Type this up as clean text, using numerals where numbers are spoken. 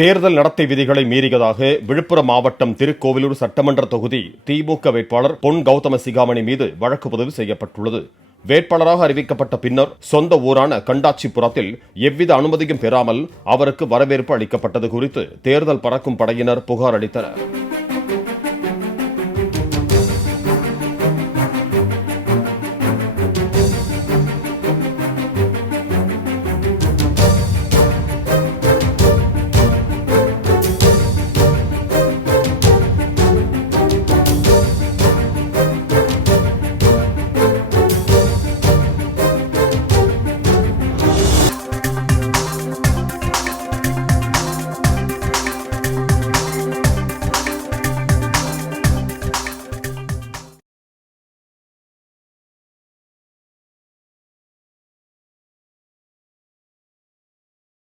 தேர்தல் நடத்தை விதிகளை மீறியதாக விழுப்புரம் மாவட்டம் திருக்கோவிலூர் சட்டமன்ற தொகுதி திமுக வேட்பாளர் பொன் கௌதம சிகாமணி மீது வழக்கு பதிவு செய்யப்பட்டுள்ளது. வேட்பாளராக அறிவிக்கப்பட்ட பின்னர் சொந்த ஊரான கண்டாச்சிபுரத்தில் எவ்வித அனுமதியும் பெறாமல் அவருக்கு வரவேற்பு அளிக்கப்பட்டது குறித்து தேர்தல் பறக்கும் படையினர் புகார் அளித்தனர்.